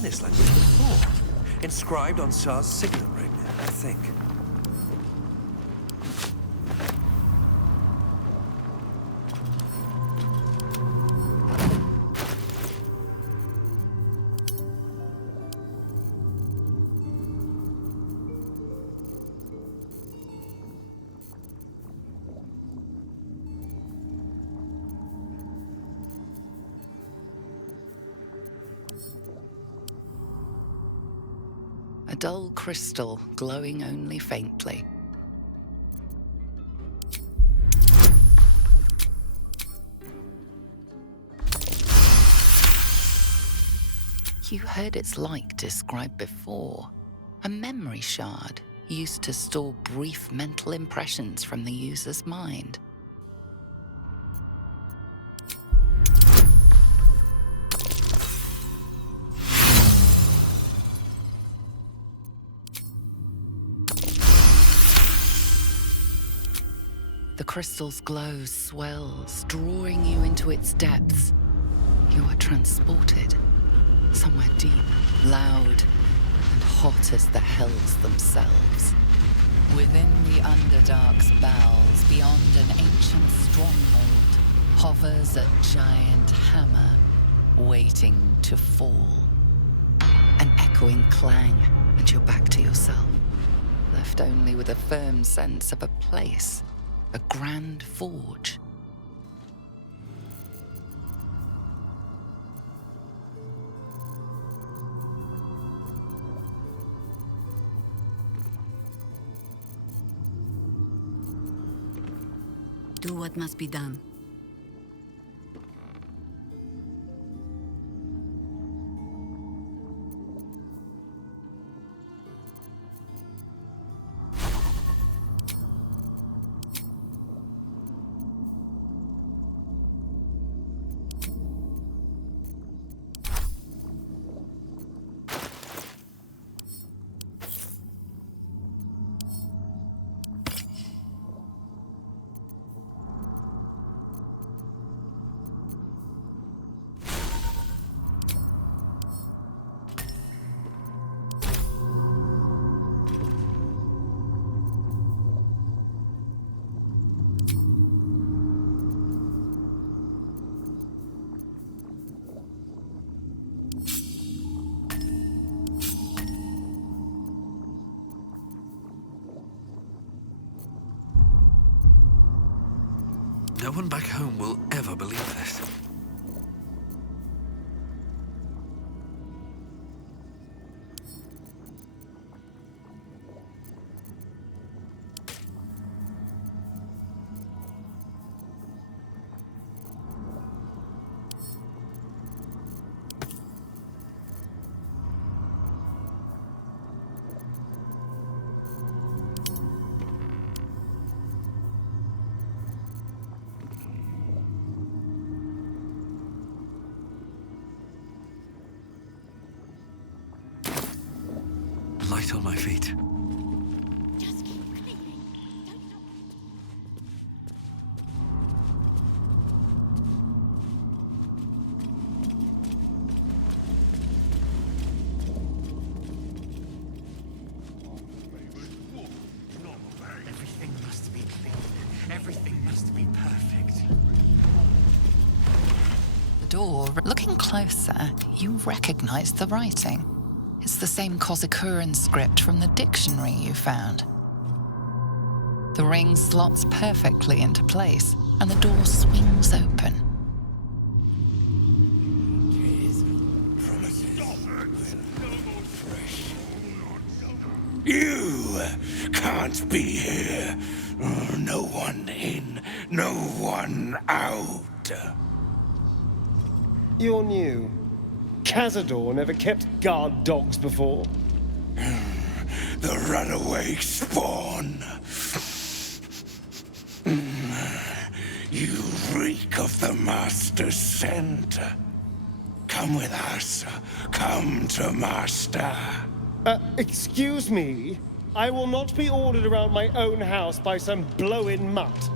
seen this language before. Inscribed on Sar's signet ring, I think. A dull crystal glowing only faintly. You heard its like described before. A memory shard used to store brief mental impressions from the user's mind. The crystal's glow swells, drawing you into its depths. You are transported, somewhere deep, loud, and hot as the hells themselves. Within the Underdark's bowels, beyond an ancient stronghold, hovers a giant hammer, waiting to fall. An echoing clang, and you're back to yourself, left only with a firm sense of a place. A grand forge. Do what must be done. No one back home will ever believe this. Light on my feet. Just keep cleaning. Everything must be clean. Everything must be perfect. The door, looking closer, you recognize the writing. It's the same Cazador script from the dictionary you found. The ring slots perfectly into place, and the door swings open. You can't be here. No one in, no one out. You're new. Cazador never kept guard dogs before. The runaway spawn. You reek of the Master's scent. Come with us. Come to Master. Excuse me? I will not be ordered around my own house by some blow-in mutt.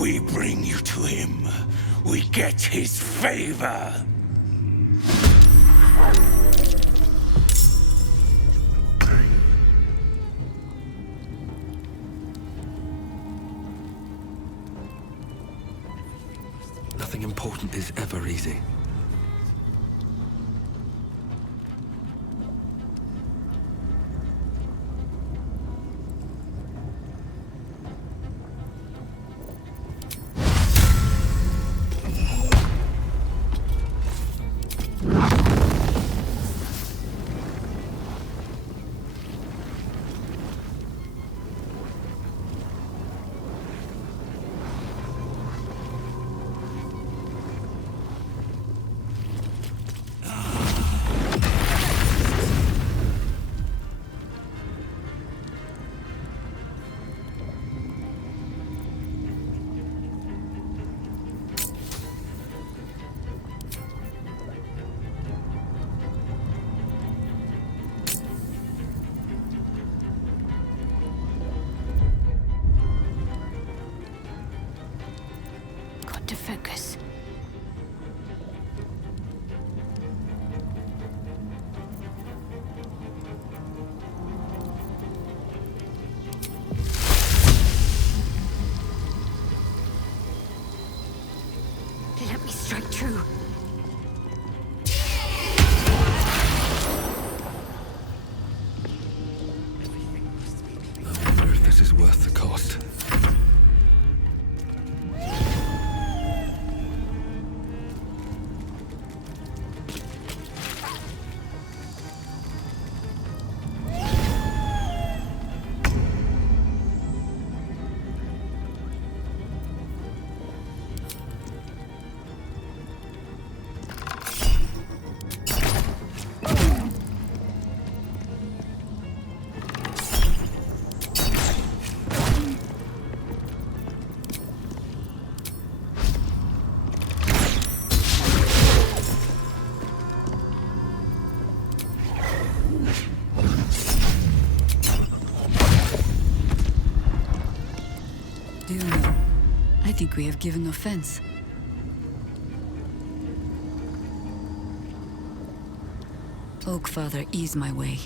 We bring you to him. We get his favor. important is ever easy. Got to focus. Let me strike true. I wonder if this is worth the cost. Do you know? I think we have given offense. Oak Father, ease my way.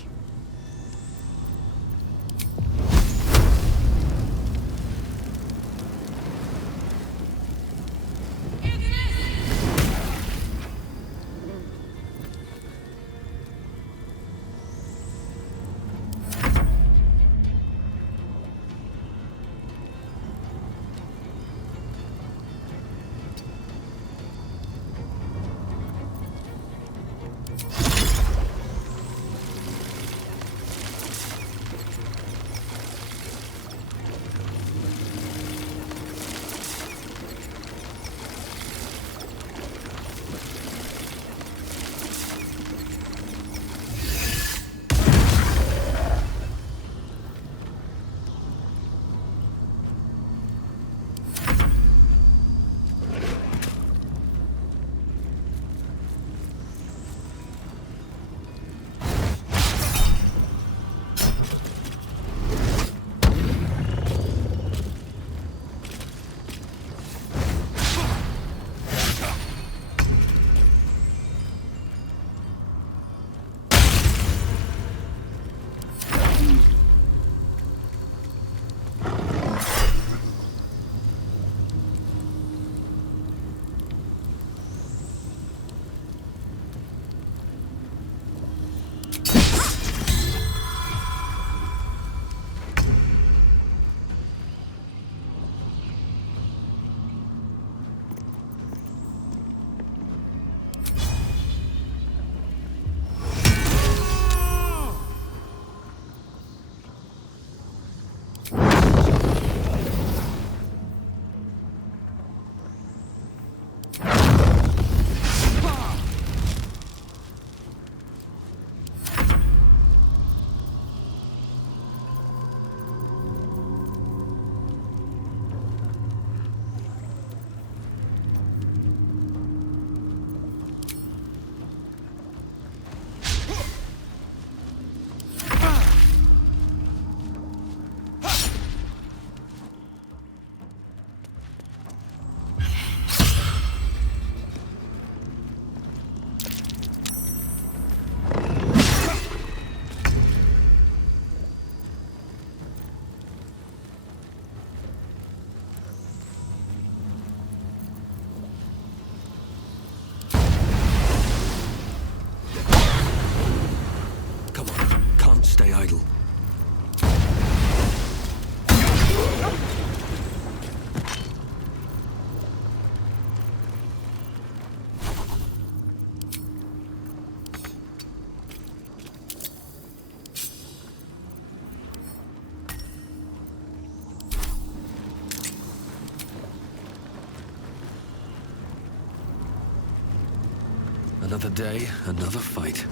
Another day, another fight.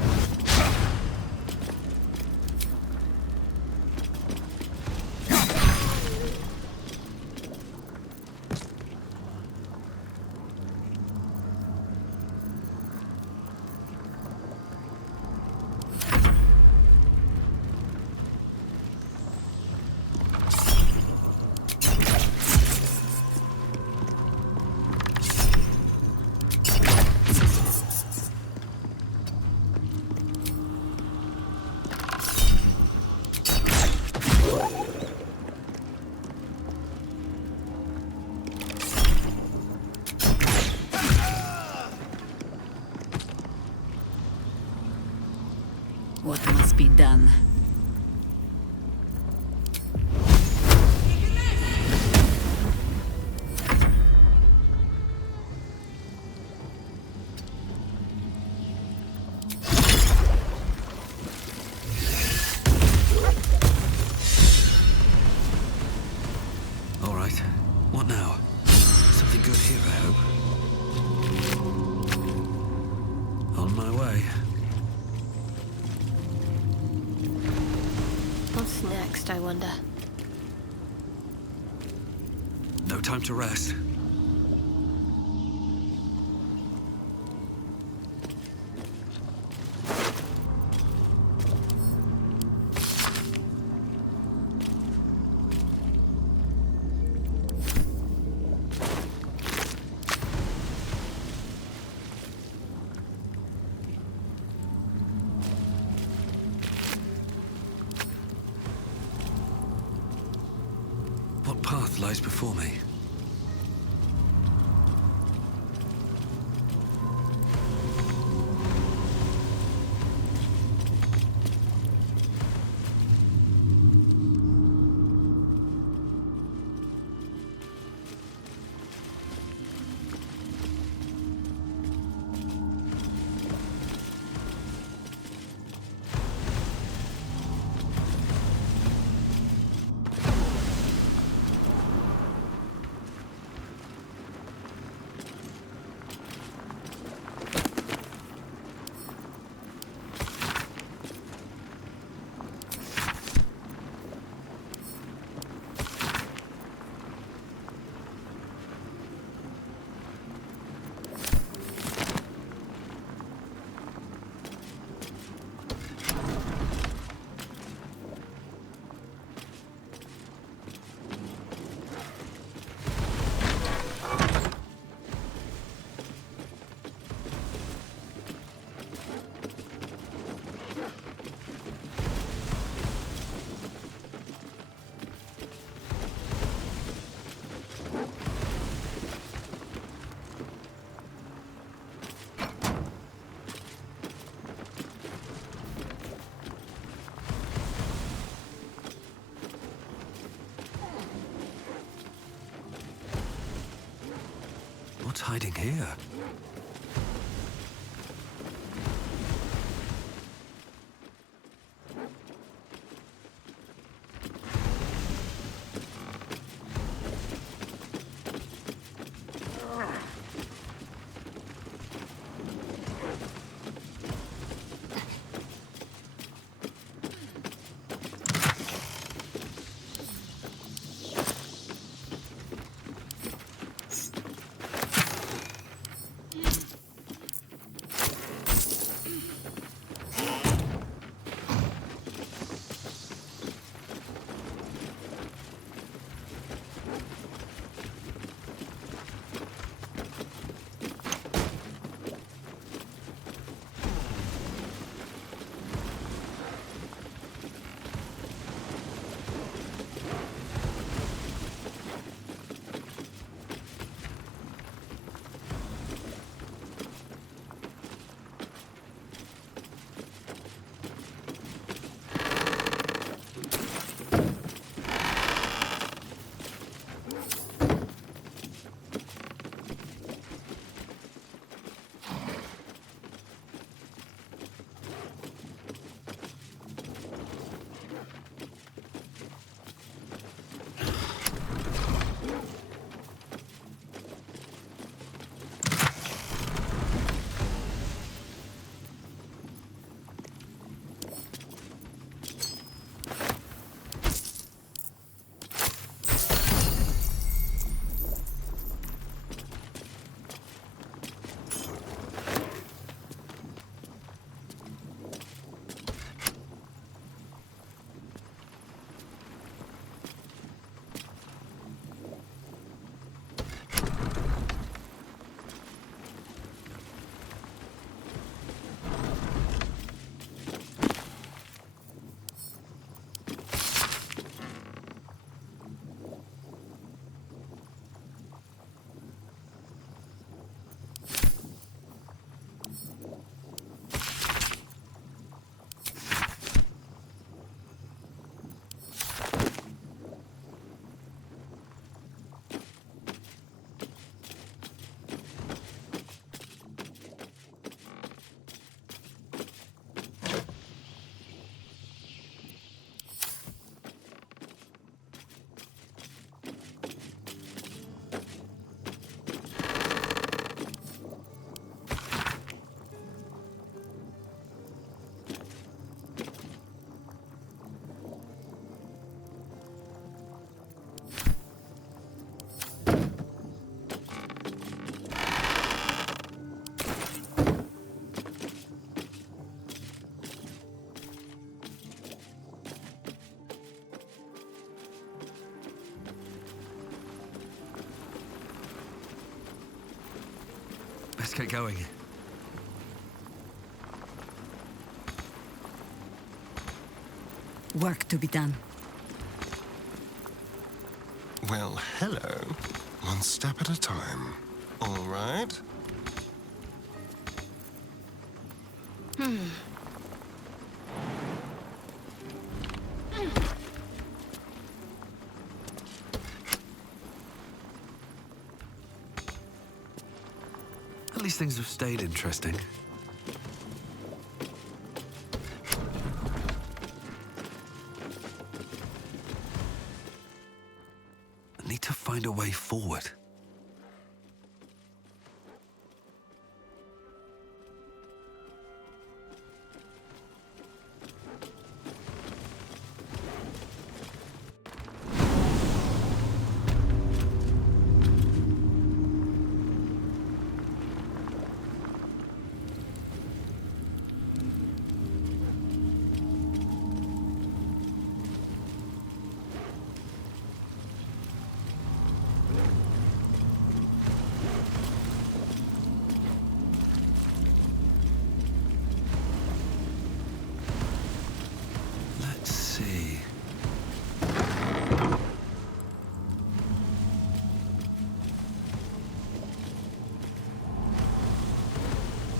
What must be done? All right. What now? Something good here, I hope. On my way. What's next, I wonder? No time to rest. What path lies before me? What's hiding here? Let's get going. Work to be done. Well, hello. One step at a time. All right? At least things have stayed interesting. I need to find a way forward. Let's see.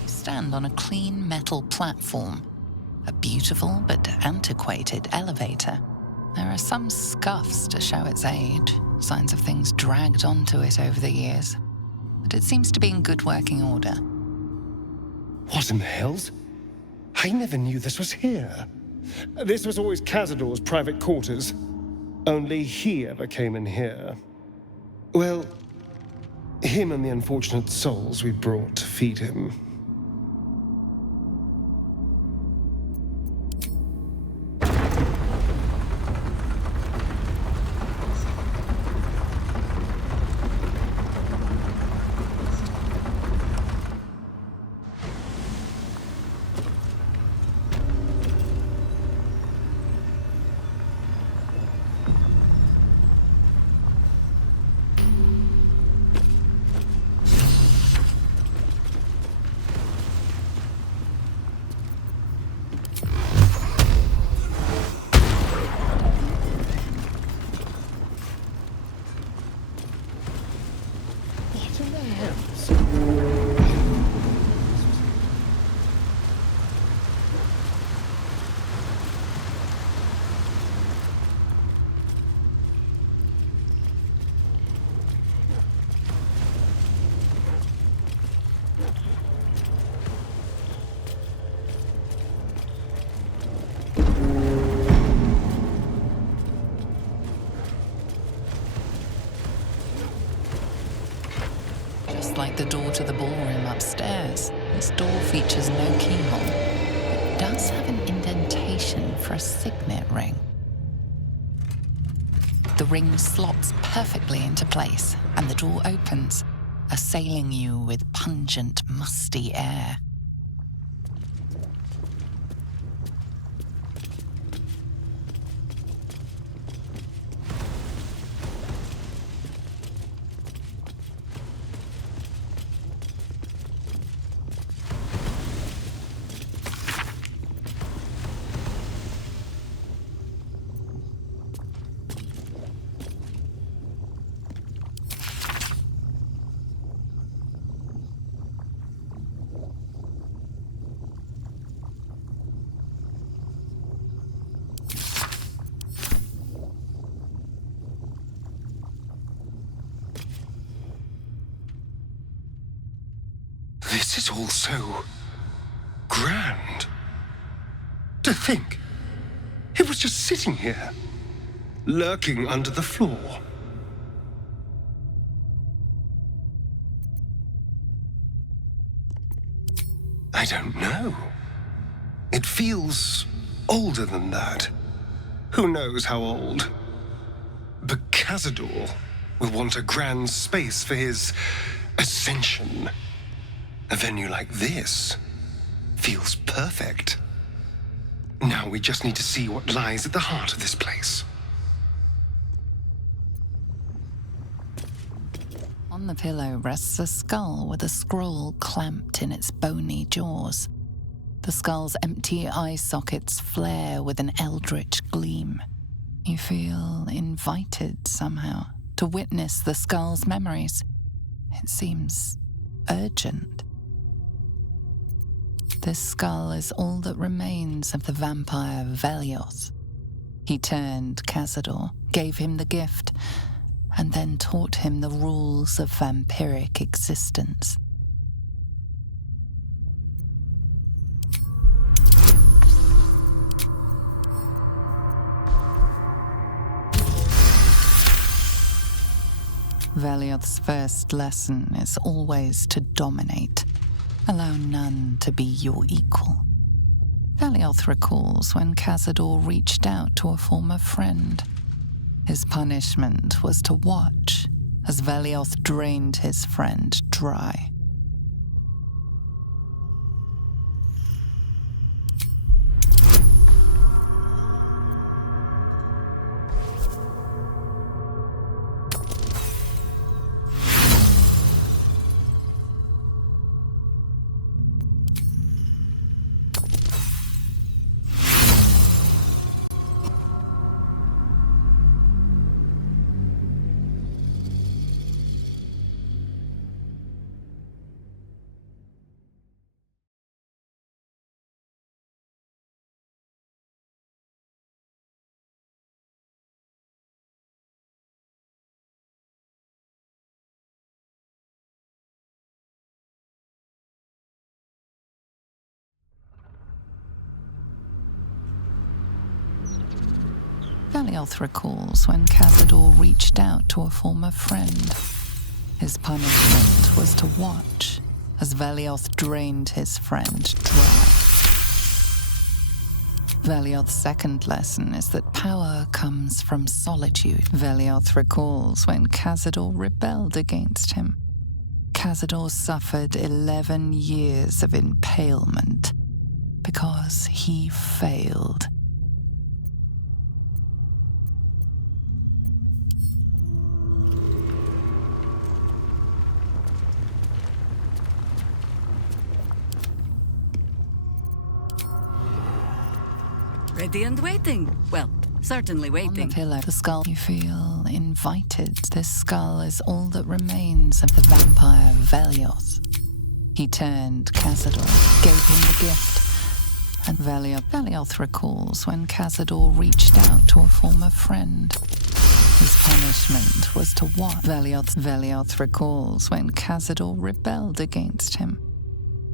You stand on a clean metal platform, a beautiful but antiquated elevator. There are some scuffs to show its age, signs of things dragged onto it over the years, but it seems to be in good working order. What in the hells? I never knew this was here. This was always Cazador's private quarters. Only he ever came in here. Well, him and the unfortunate souls we brought to feed him. What in the hells? Just like the door to the ballroom upstairs, this door features no keyhole, but does have an indentation for a signet ring. The ring slots perfectly into place, and the door opens, assailing you with pungent, musty air. This is all so grand. To think, it was just sitting here, lurking under the floor. I don't know. It feels older than that. Who knows how old? But Cazador will want a grand space for his ascension. A venue like this feels perfect. Now we just need to see what lies at the heart of this place. On On the pillow rests a skull with a scroll clamped in its bony jaws. The skull's empty eye sockets flare with an eldritch gleam. You feel invited somehow to witness the skull's memories. It seems urgent. This skull is all that remains of the vampire Velioth. He turned Cazador, gave him the gift, and then taught him the rules of vampiric existence. Velioth's first lesson is always to dominate. Allow none to be your equal. Velioth recalls when Cazador reached out to a former friend. His punishment was to watch as Velioth drained his friend dry. Velioth recalls when Cazador reached out to a former friend. His punishment was to watch as Velioth drained his friend dry. Velioth's second lesson is that power comes from solitude. Velioth recalls when Cazador rebelled against him. Cazador suffered 11 years of impalement because he failed. Ready and waiting. Well, certainly waiting. On the pillow, the skull, you feel invited. This skull is all that remains of the vampire Velioth. He turned Cazador, gave him the gift, and Velioth recalls when Cazador reached out to a former friend. His punishment was to watch. Velioth recalls when Cazador rebelled against him.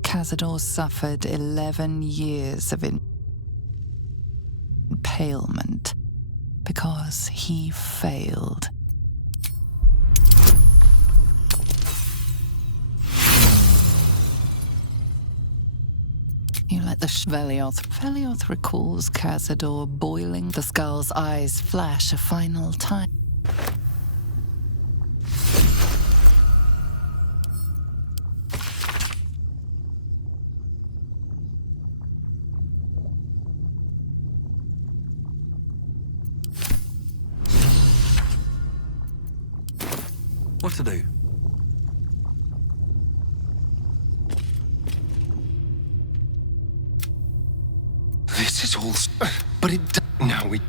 Cazador suffered 11 years of impalement because he failed. You let the Velioth recalls Cazador boiling. The skull's eyes flash a final time. What to do? This is all... But it... Now we...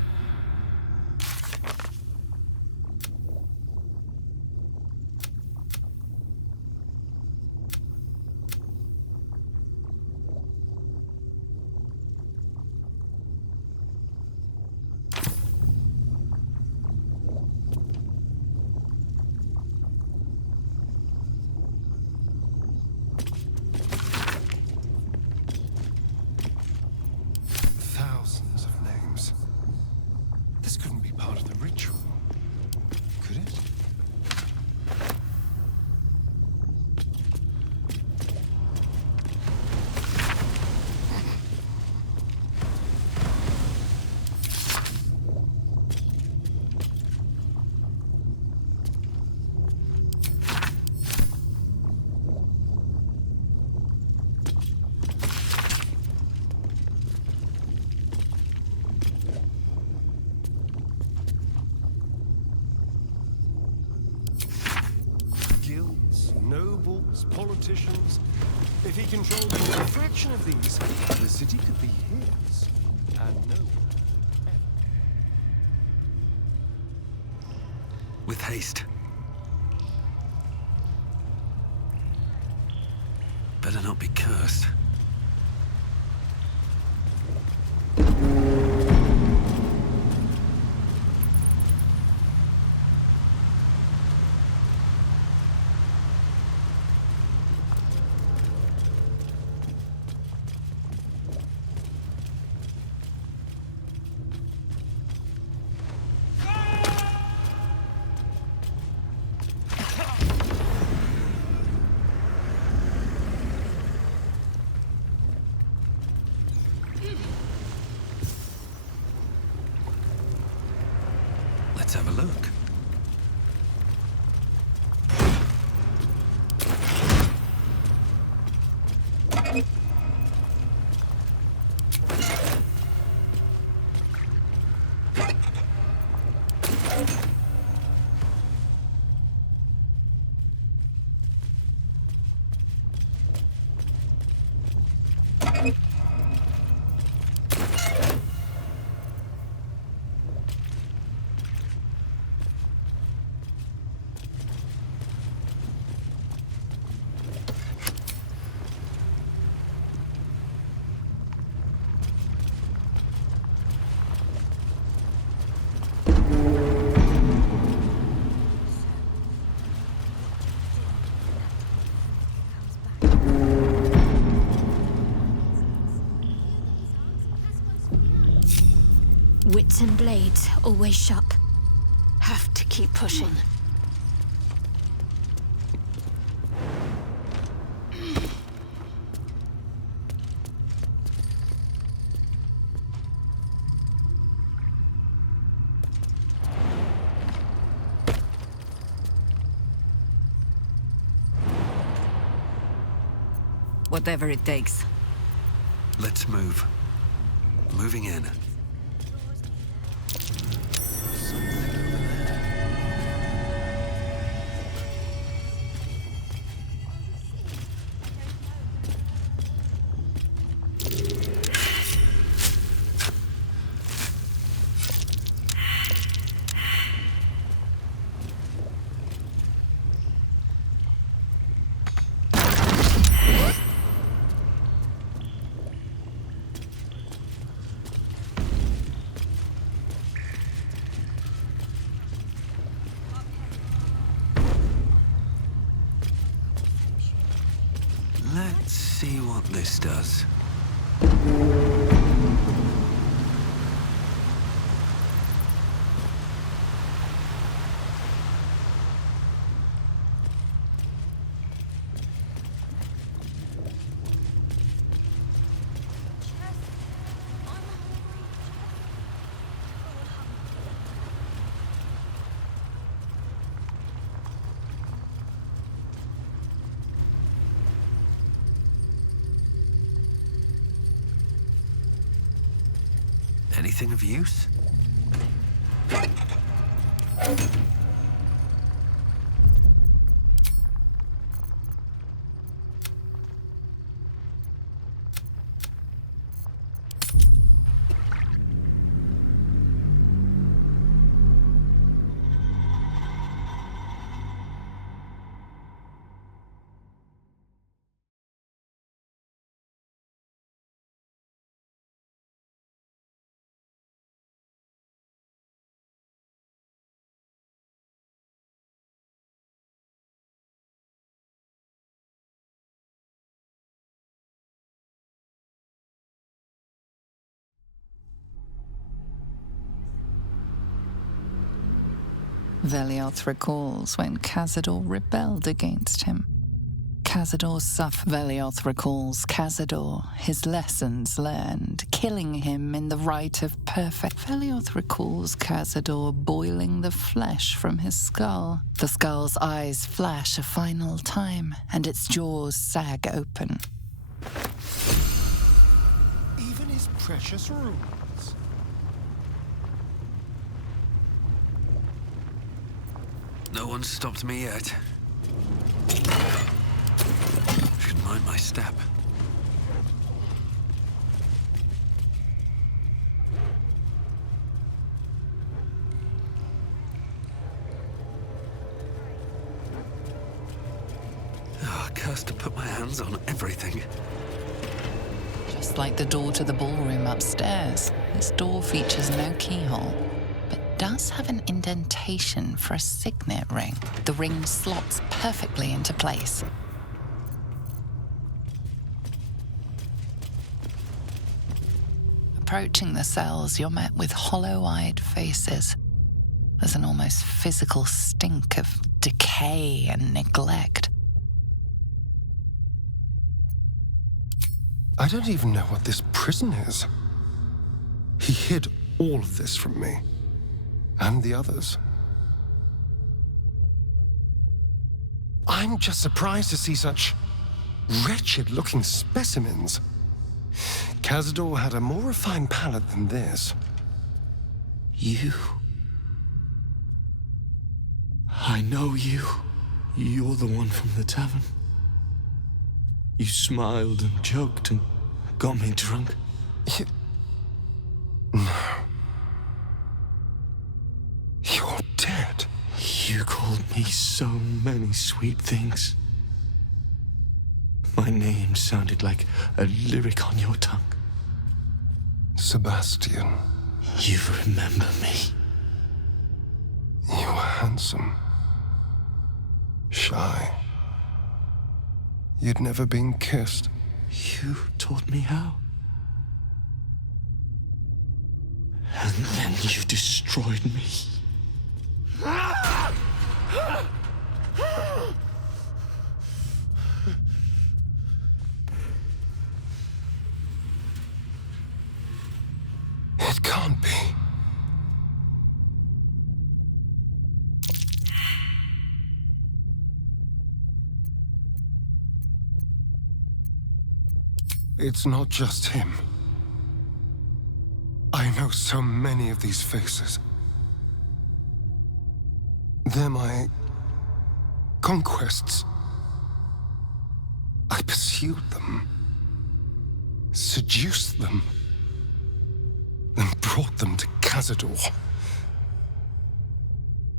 kings, politicians. If he controlled even a fraction of these, the city could be his, and no one. With haste. Better not be cursed. Let's have a look. Wits and blades, always sharp. Have to keep pushing. Whatever it takes. Let's move. Moving in. Let's see what this does. Anything of use? Velioth recalls when Cazador rebelled against him. Cazador's Suf Velioth recalls Cazador, his lessons learned, killing him in the rite of perfect. Velioth recalls Cazador boiling the flesh from his skull. The skull's eyes flash a final time, and its jaws sag open. Even his precious runes. No one's stopped me yet. in my step. Oh, cursed to put my hands on everything. Just like the door to the ballroom upstairs, this door features no keyhole, but does have an indentation for a signet ring. The ring slots perfectly into place. Approaching the cells, you're met with hollow-eyed faces. There's an almost physical stink of decay and neglect. I don't even know what this prison is. He hid all of this from me. And the others. I'm just surprised to see such wretched-looking specimens. Cazador had a more refined palate than this. You. I know you. You're the one from the tavern. You smiled and joked and got me drunk. No. You're dead. You called me so many sweet things. My name sounded like a lyric on your tongue. Sebastian. You remember me. You were handsome. Shy. You'd never been kissed. You taught me how. And then you destroyed me. It can't be. It's not just him. I know so many of these faces. They're my conquests. I pursued them, seduced them, then brought them to Cazador.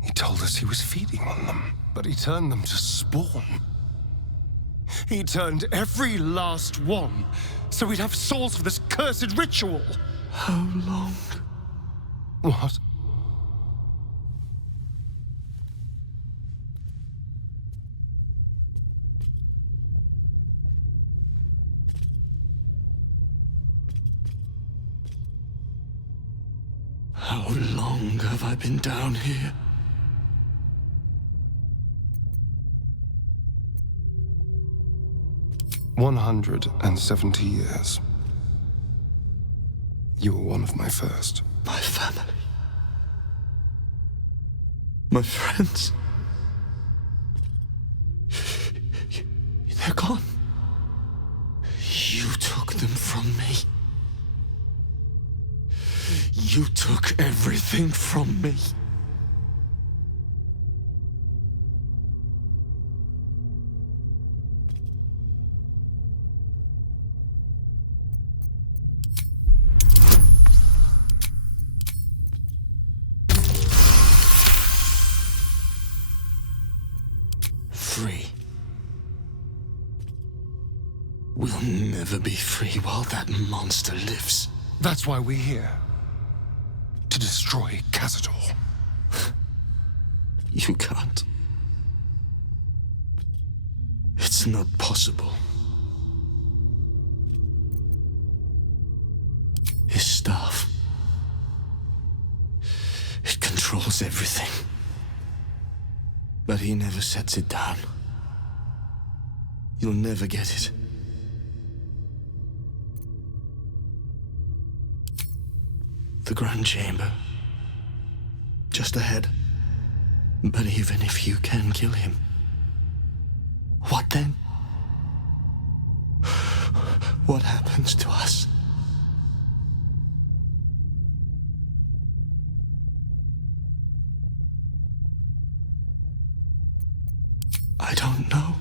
He told us he was feeding on them, but he turned them to spawn. He turned every last one, so we'd have souls for this cursed ritual. How long? What? How long have I been down here? "170 years. You were one of my first. My family. My friends. They're gone. You took them from me. You took everything from me. Free. We'll never be free while that monster lives. That's why we're here. To destroy Cazador. You can't. It's not possible. His staff. It controls everything. But he never sets it down. You'll never get it. The Grand Chamber. Just ahead. But even if you can kill him, what then? What happens to us? I don't know.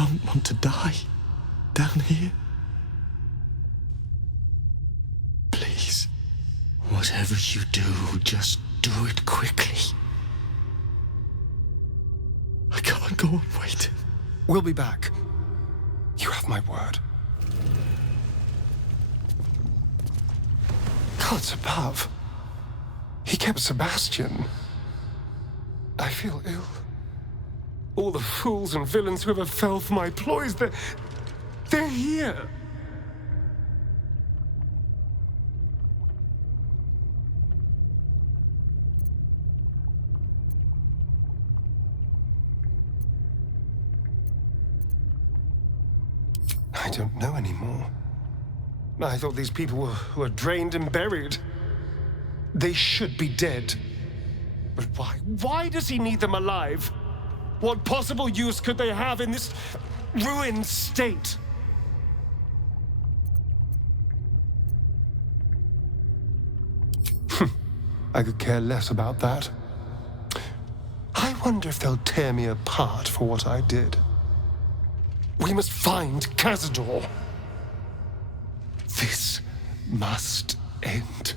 don't want to die down here. Please, whatever you do, just do it quickly. I can't go on waiting. We'll be back. You have my word. Gods above. He kept Sebastian. I feel ill. All the fools and villains who ever fell for my ploys, they're here. I don't know anymore. I thought these people were drained and buried. They should be dead. But why? Why does he need them alive? What possible use could they have in this ruined state? I could care less about that. I wonder if they'll tear me apart for what I did. We must find Cazador. This must end.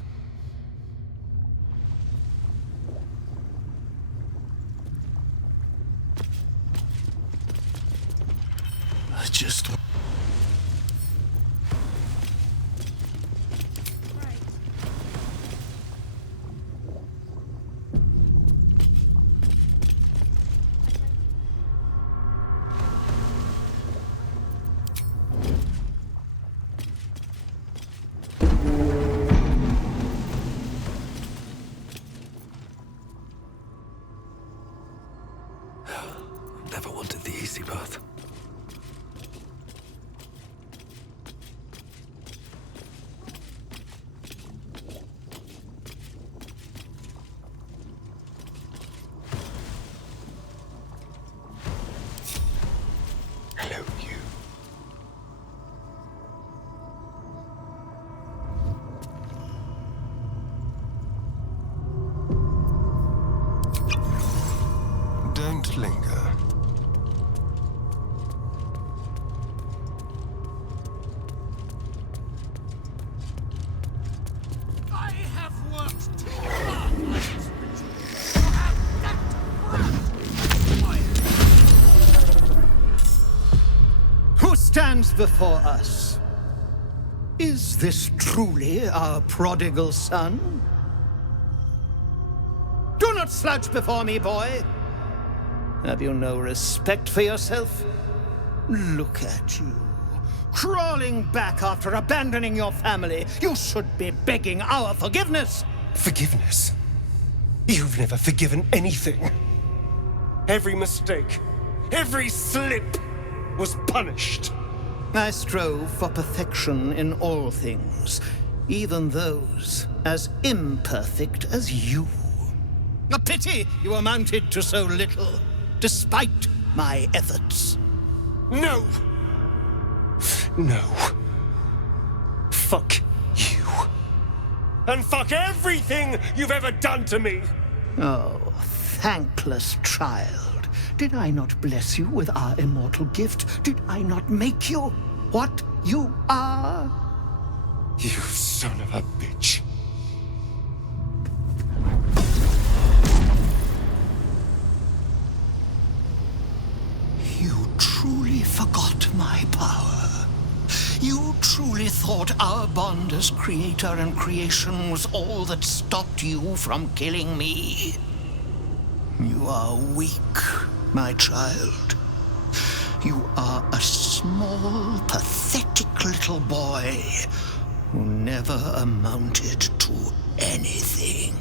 I just... Never wanted the easy path. Hello, you. Don't linger. I have worked too hard for this ritual to have that Who stands before us? Is this truly our prodigal son? Do not slouch before me, boy. Have you no respect for yourself? Look at you, crawling back after abandoning your family. You should be begging our forgiveness. Forgiveness? You've never forgiven anything. Every mistake, every slip was punished. I strove for perfection in all things, even those as imperfect as you. A pity you amounted to so little, despite my efforts. No! No. Fuck you. And fuck everything you've ever done to me! Oh, thankless child. Did I not bless you with our immortal gift? Did I not make you what you are? You son of a bitch. You truly forgot my power. You truly thought our bond as creator and creation was all that stopped you from killing me. You are weak, my child. You are a small, pathetic little boy who never amounted to anything.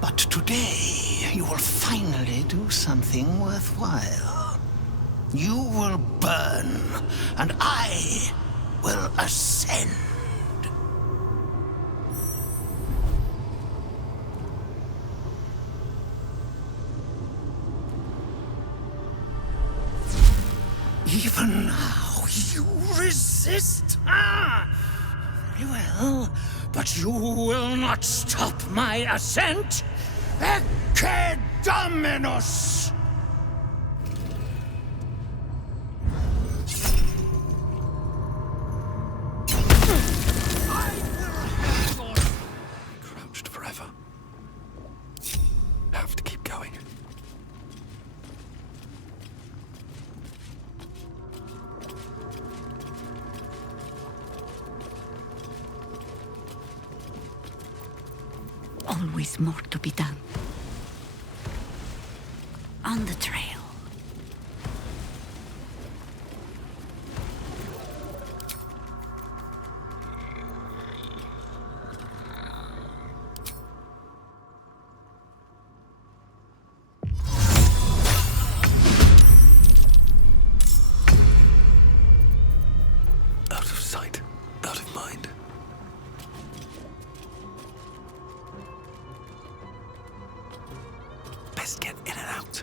But today, you will finally do something worthwhile. You will burn, and I will ascend. Even now, you resist? Ah! Very well. but you will not stop my ascent! Ecce Dominus! Crouched forever. Have to keep going. Always more to be done. On the trail. Out of sight, out of mind. Best get in and out.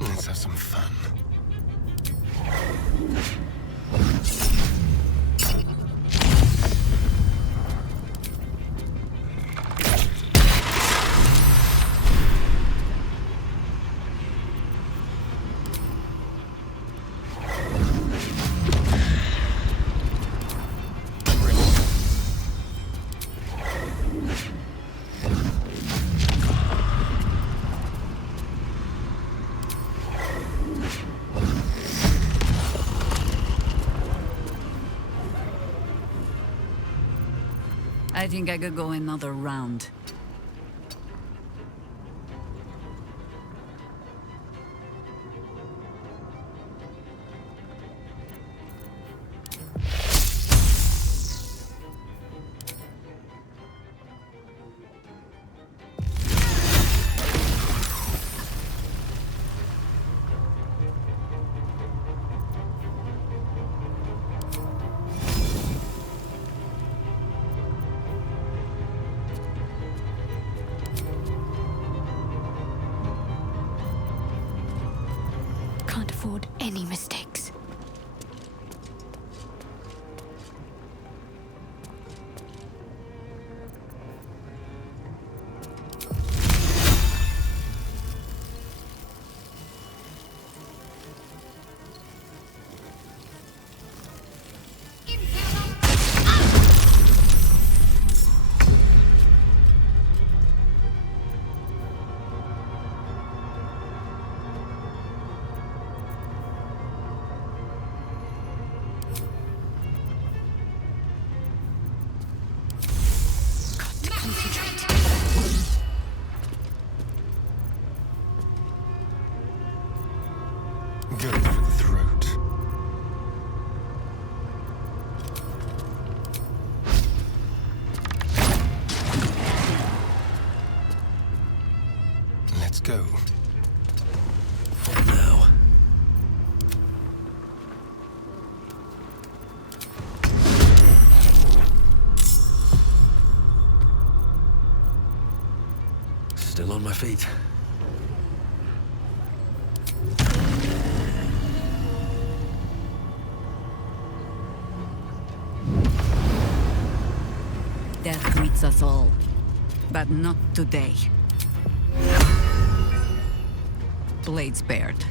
Let's have some fun. I think I could go another round. Can't afford any mistakes. Go for the throat. Let's go. Now. Still on my feet. Death greets us all, but not today. Blades bared.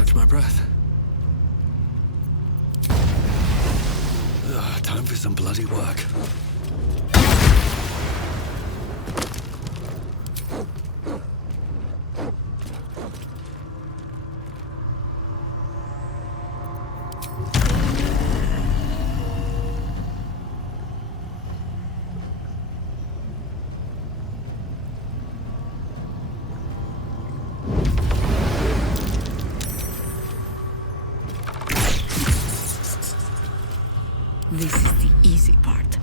catch my breath. Time for some bloody work. This is the easy part.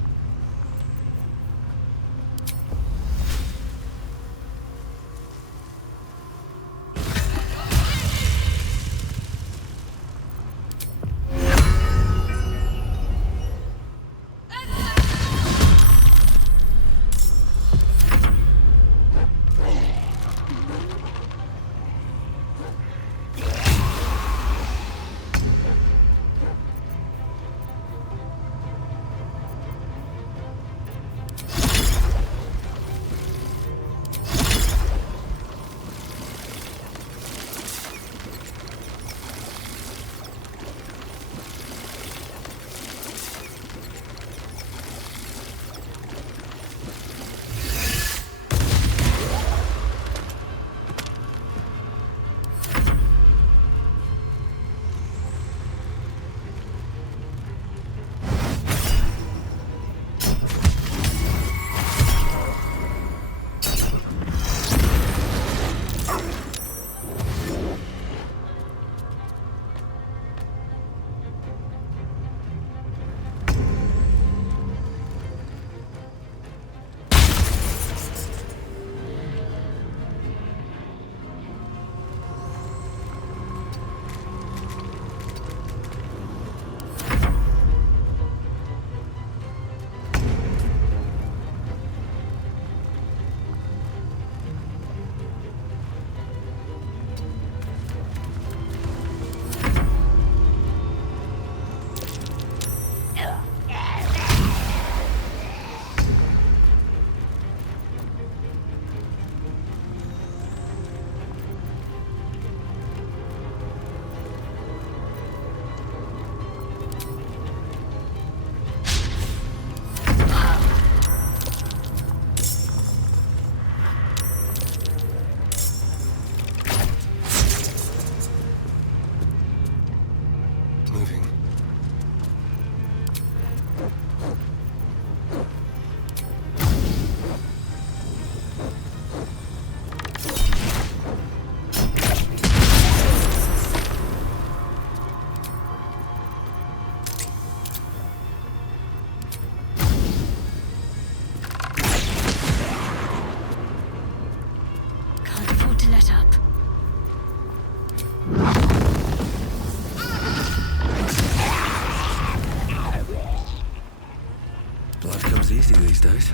Easy these days.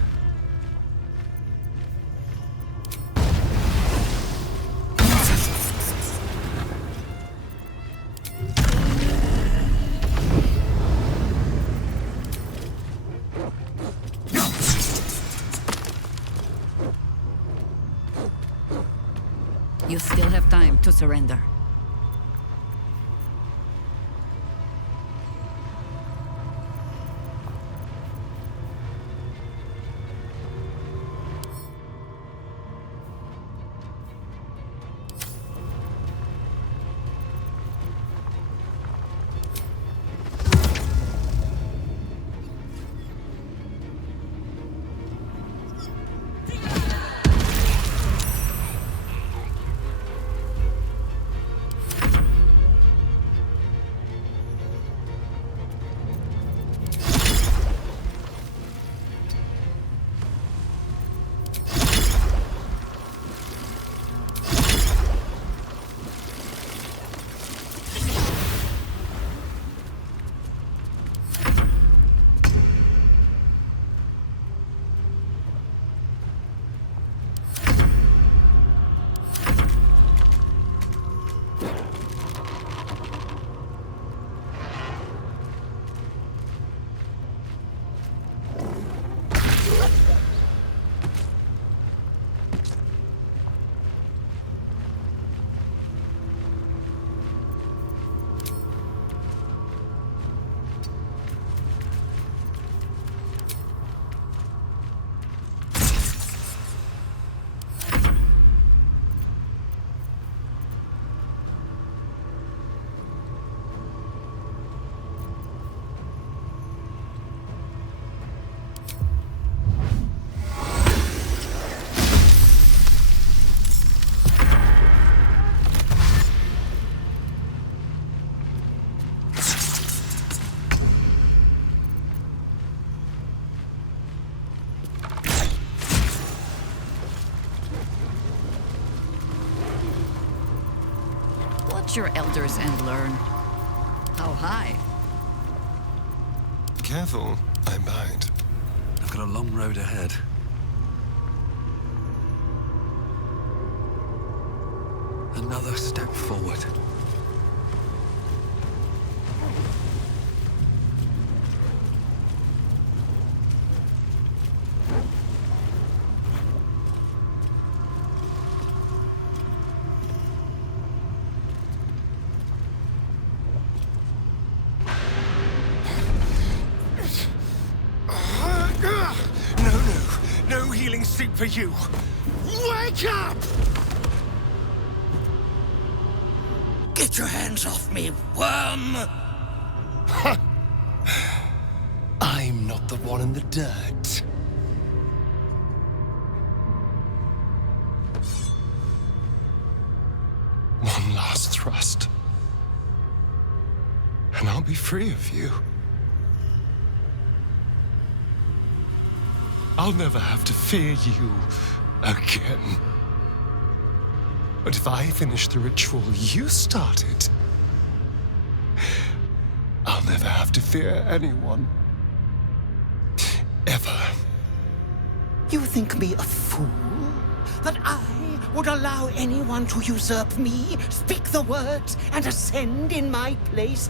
You still have time to surrender. Watch your elders and learn. How high? Careful, I bite. I've got a long road ahead. Another step forward. No healing soup for you! Wake up! Get your hands off me, worm! I'm not the one in the dirt. One last thrust. And I'll be free of you. I'll never have to fear you again. But if I finish the ritual you started, I'll never have to fear anyone. Ever. You think me a fool? That I would allow anyone to usurp me, speak the words, and ascend in my place?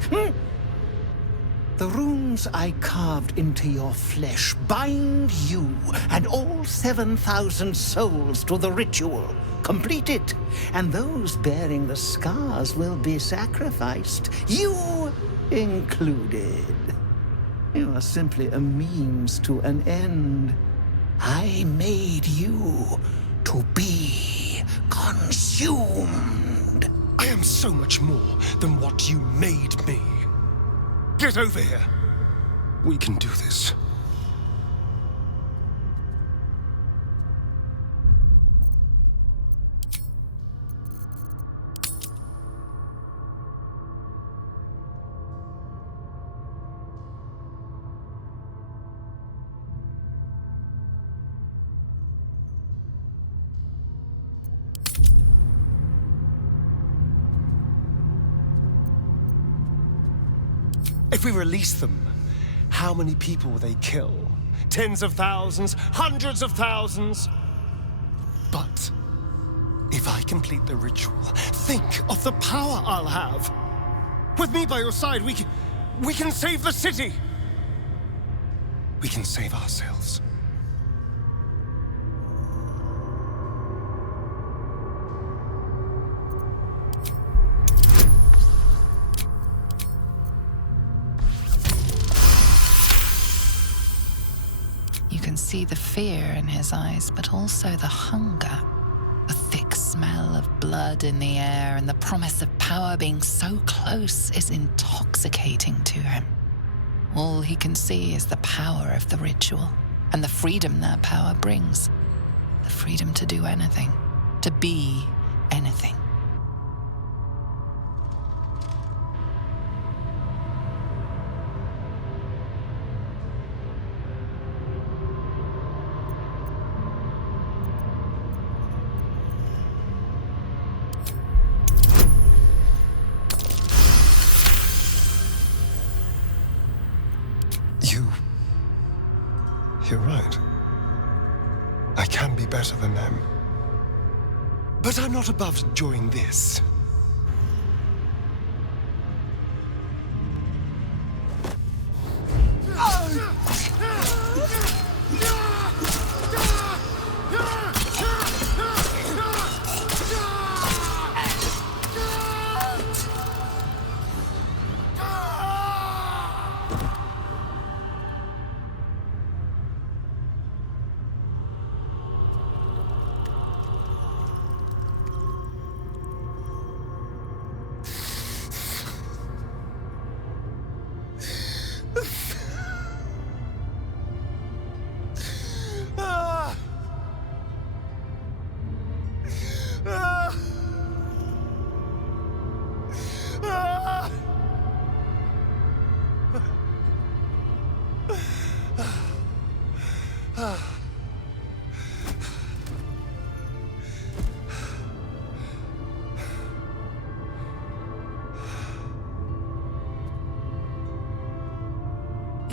The runes I carved into your flesh bind you and all 7,000 souls to the ritual. Complete it, and those bearing the scars will be sacrificed, you included. You are simply a means to an end. I made you to be consumed. I am so much more than what you made me. Get over here. We can do this. If we release them, how many people will they kill? Tens of thousands? Hundreds of thousands? But if I complete the ritual, think of the power I'll have. With me by your side, we can save the city. We can save ourselves. See the fear in his eyes, but also the hunger. The thick smell of blood in the air and the promise of power being so close is intoxicating to him. All he can see is the power of the ritual and the freedom that power brings. The freedom to do anything, to be anything. You're right. I can be better than them. But I'm not above enjoying this.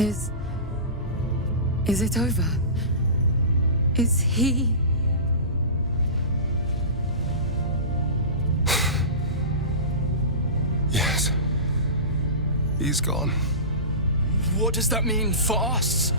Is it over? Is he... Yes. He's gone. What does that mean for us?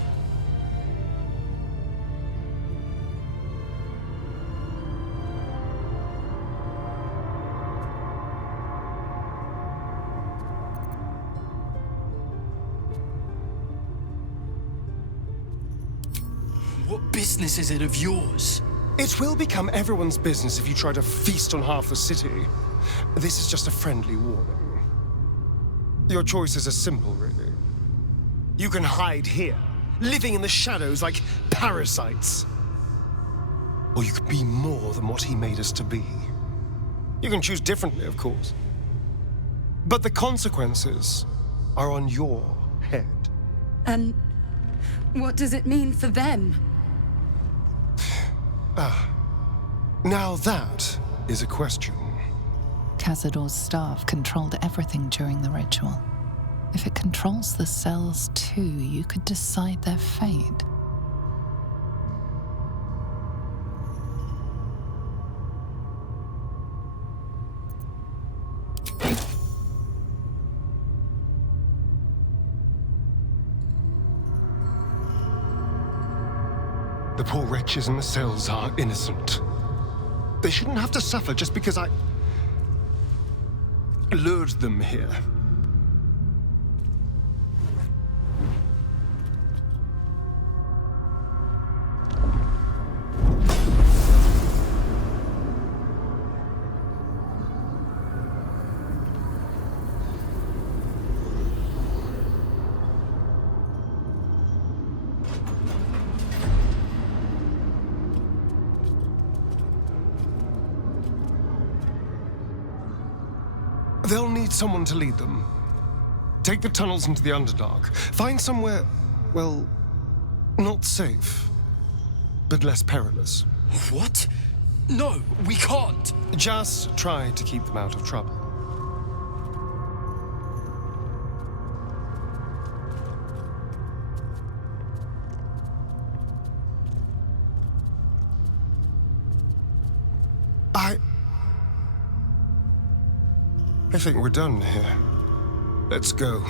What business is it of yours? It will become everyone's business if you try to feast on half the city. This is just a friendly warning. Your choices are simple, really. You can hide here, living in the shadows like parasites. Or you could be more than what he made us to be. You can choose differently, of course. But the consequences are on your head. And what does it mean for them? Now that is a question. Cazador's staff controlled everything during the ritual. If it controls the cells too, you could decide their fate. The poor wretches in the cells are innocent. They shouldn't have to suffer just because I lured them here. They'll need someone to lead them. Take the tunnels into the Underdark. Find somewhere, well, not safe, but less perilous. What? No, we can't. Just try to keep them out of trouble. I think we're done here. Let's go.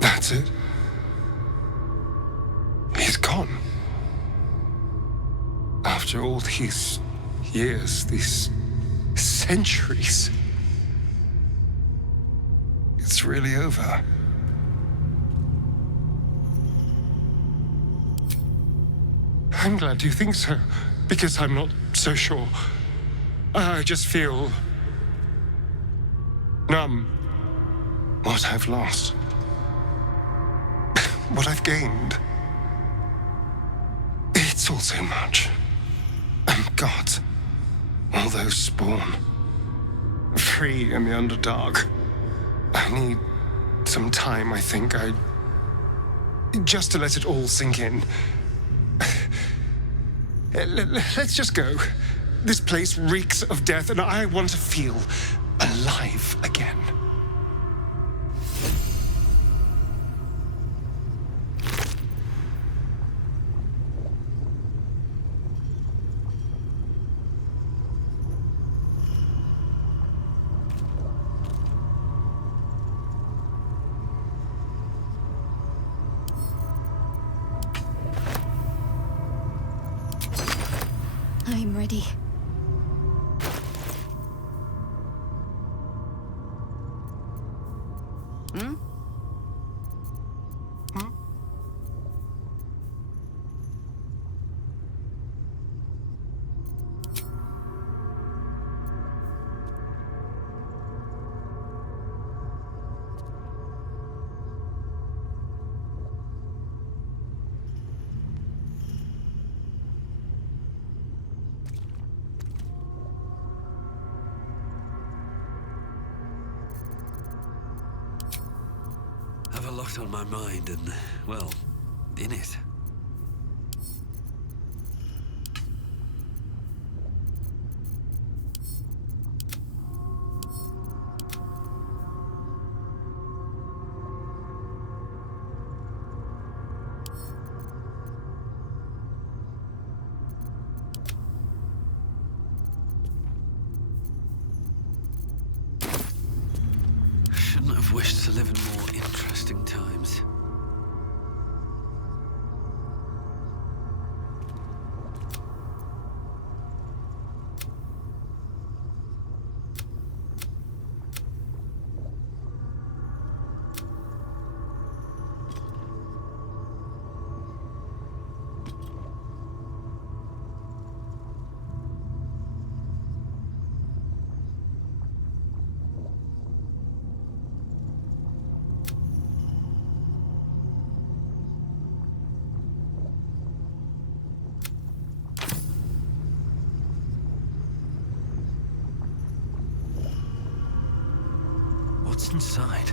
That's it. He's gone. After all these years, these centuries, it's really over. I'm glad you think so, because I'm not so sure. I just feel numb. What I've lost. What I've gained. It's all so much. And God, all those spawn. Free in the Underdark. I need some time, I think. Just to let it all sink in. Let's just go. This place reeks of death, and I want to feel alive again. I'm ready. Have a lot on my mind and, well, in it. shouldn't have wished to live in more interesting times. What's inside?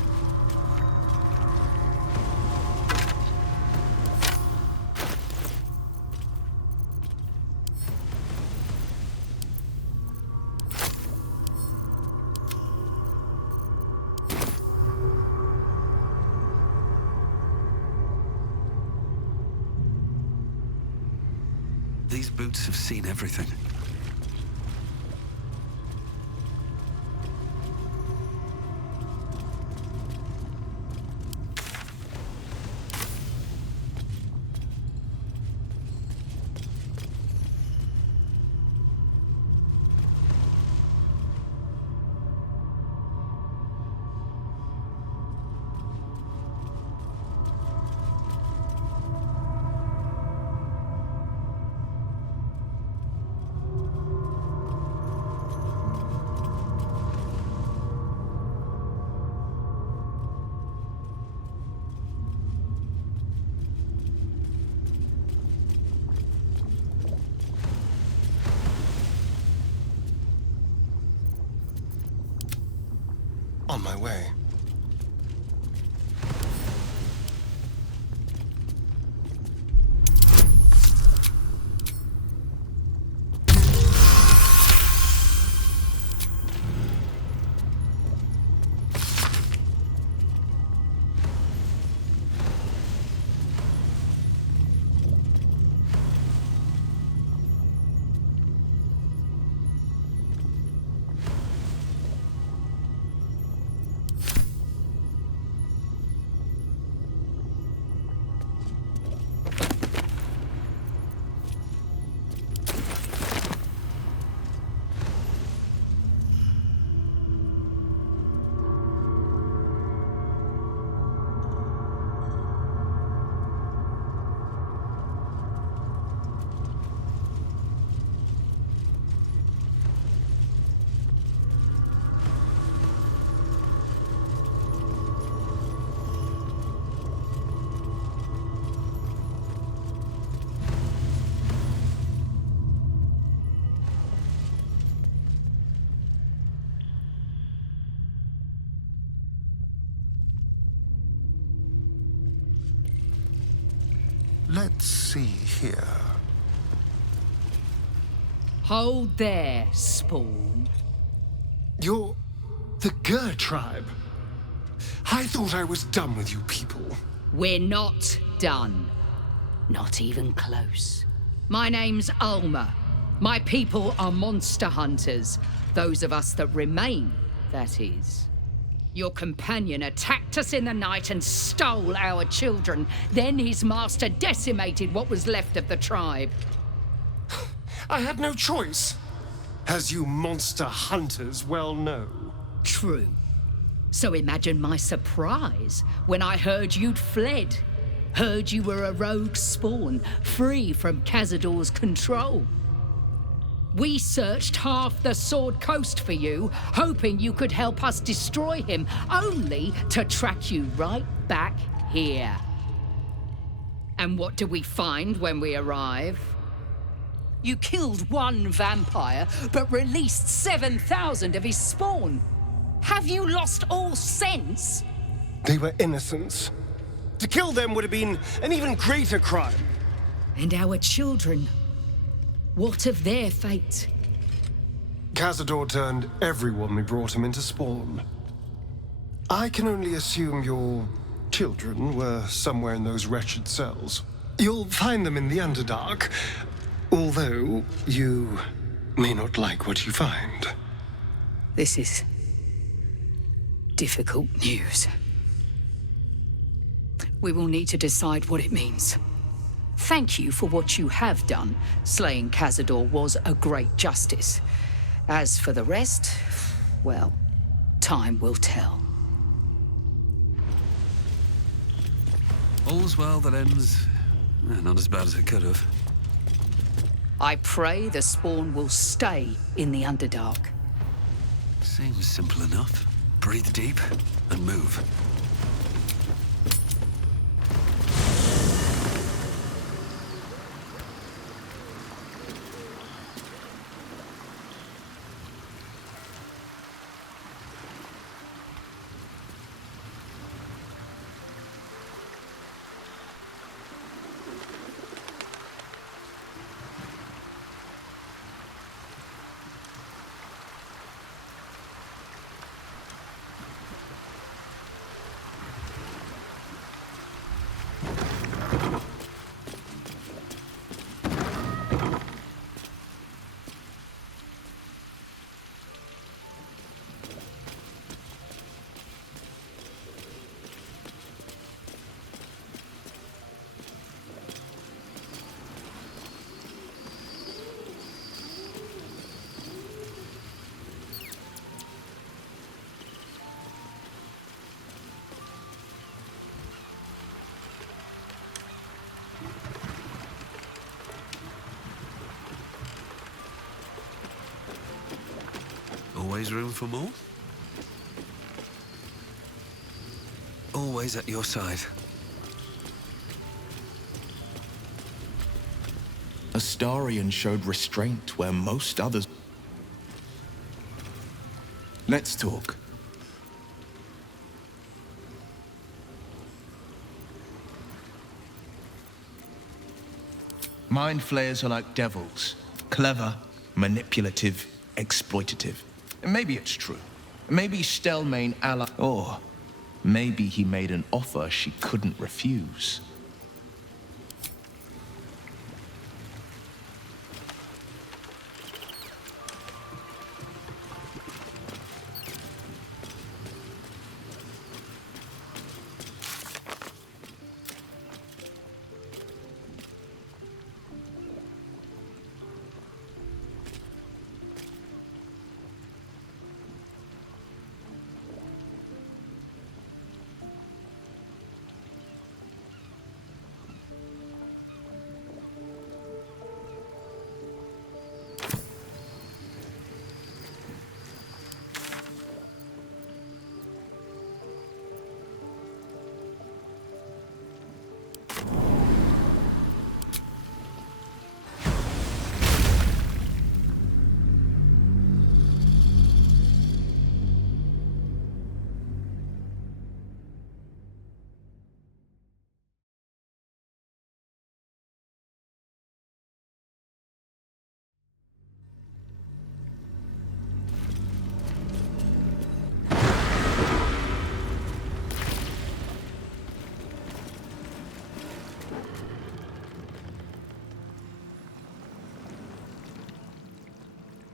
These boots have seen everything. On my way. Let's see here. Hold there, Spawn. You're the Gur tribe. I thought I was done with you people. We're not done. Not even close. My name's Alma. My people are monster hunters. Those of us that remain, that is. Your companion attacked us in the night and stole our children. Then his master decimated what was left of the tribe. I had no choice, as you monster hunters well know. True. So imagine my surprise when I heard you'd fled. Heard you were a rogue spawn, free from Cazador's control. We searched half the Sword Coast for you, hoping you could help us destroy him, only to track you right back here. And what do we find when we arrive? You killed one vampire, but released 7,000 of his spawn. Have you lost all sense? They were innocents. To kill them would have been an even greater crime. And our children? What of their fate? Cazador turned everyone we brought him into spawn. I can only assume your children were somewhere in those wretched cells. You'll find them in the Underdark, although you may not like what you find. This is Difficult news. We will need to decide what it means. Thank you for what you have done. Slaying Cazador was a great justice. As for the rest, well, time will tell. All's well that ends... not as bad as it could have. I pray the spawn will stay in the Underdark. Seems simple enough. Breathe deep and move. Always room for more? Always at your side. Astarion showed restraint where most others... Let's talk. Mind flayers are like devils. Clever, manipulative, exploitative. And maybe it's true. Maybe Stelmane ally... Or maybe he made an offer she couldn't refuse.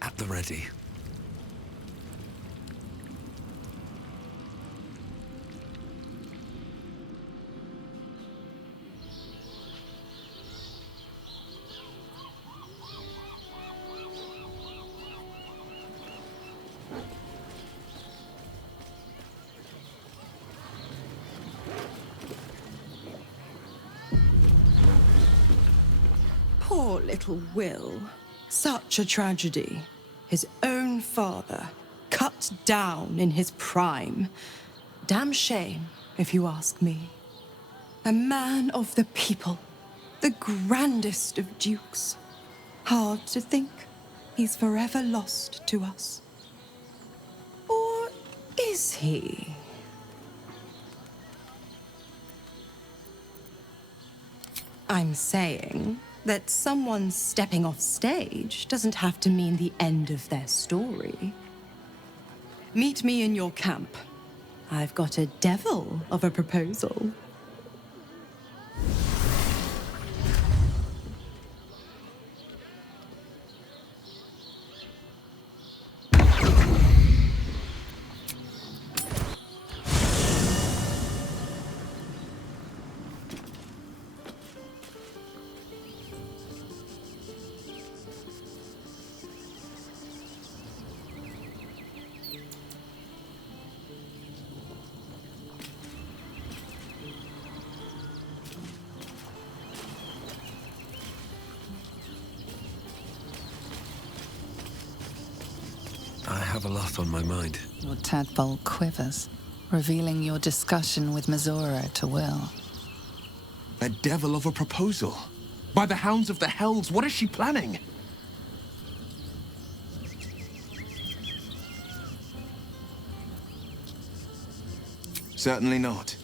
At the ready. Poor little Will. Such a tragedy. His own father, cut down in his prime. Damn shame, if you ask me. A man of the people, the grandest of dukes. Hard to think he's forever lost to us. Or is he? I'm saying that someone stepping off stage doesn't have to mean the end of their story. Meet me in your camp. I've got a devil of a proposal. have a lot on my mind. Your tadpole quivers, revealing your discussion with Mizora to Will. A devil of a proposal. By the hounds of the hells, what is she planning? Certainly not.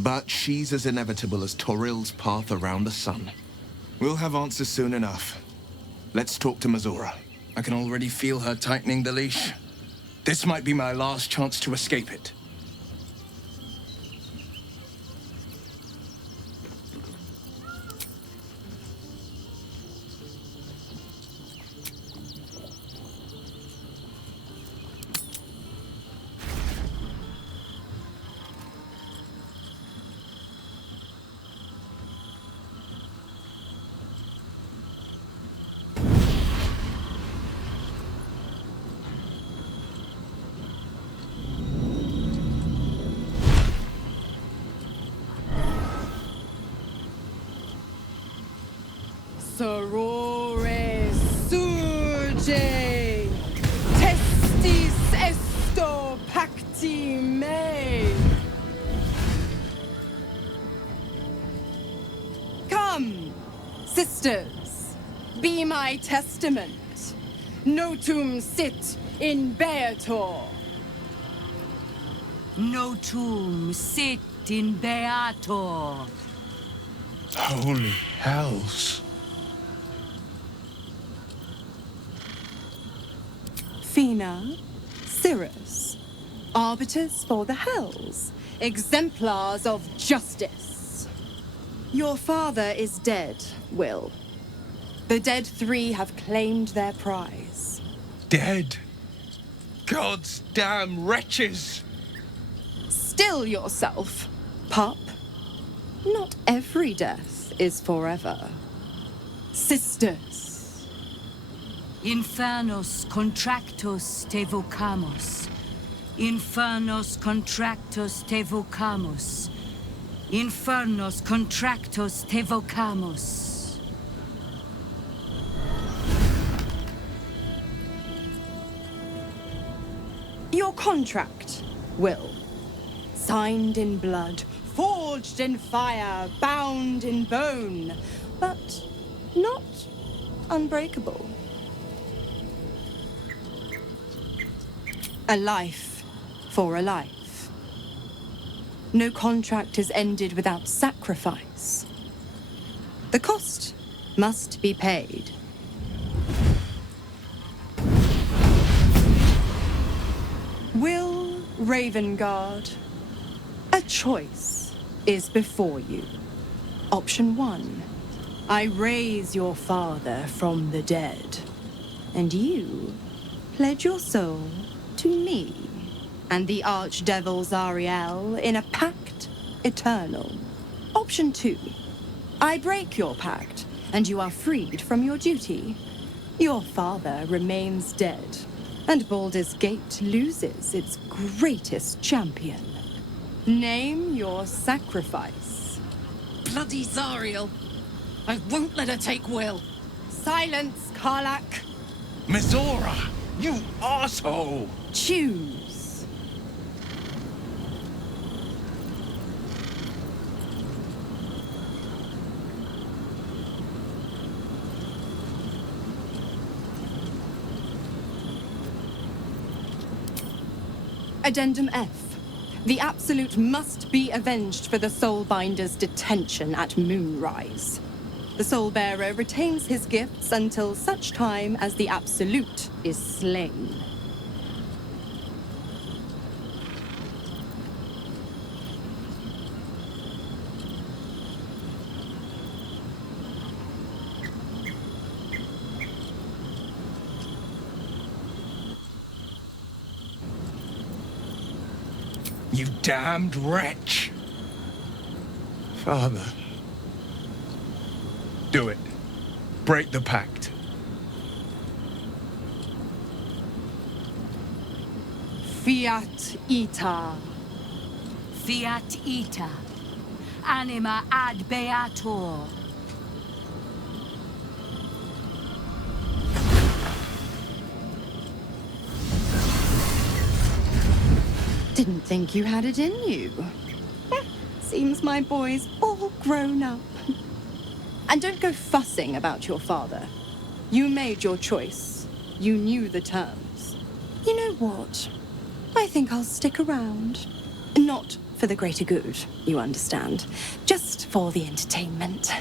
But she's as inevitable as Toril's path around the sun. We'll have answers soon enough. Let's talk to Mizora. I can already feel her tightening the leash. This might be my last chance to escape it. Sorore surge, testis esto pacti me. Come, sisters, be my testament. Notum sit in beator. Notum sit in beator. Holy hells. Fina, Cirrus, arbiters for the hells, exemplars of justice. Your father is dead, Will. The dead three have claimed their prize. Dead? God's damn wretches! Still yourself, pup. Not every death is forever. Sisters. Infernos contractus te vocamus. Infernos contractus te vocamus. Infernos contractus te vocamus. Your contract, Will. Signed in blood, forged in fire, bound in bone, but not unbreakable. A life for a life. No contract is ended without sacrifice. The cost must be paid. Will Ravengard, a choice is before you. Option 1. I raise your father from the dead, and you pledge your soul to me and the Archdevil Zariel in a pact eternal. Option 2. I break your pact, and you are freed from your duty. Your father remains dead, and Baldur's Gate loses its greatest champion. Name your sacrifice. Bloody Zariel! I won't let her take Will. Silence, Karlak. Mizora! You arsehole! Choose. Addendum F. The Absolute must be avenged for the Soulbinder's detention at Moonrise. The Soulbearer retains his gifts until such time as the Absolute is slain. You damned wretch! Father. Do it. Break the pact. Fiat ita. Fiat ita. Anima ad beator. Didn't think you had it in you. Seems my boy's all grown up. And don't go fussing about your father. You made your choice. You knew the terms. You know what? I think I'll stick around. Not for the greater good, you understand. Just for the entertainment.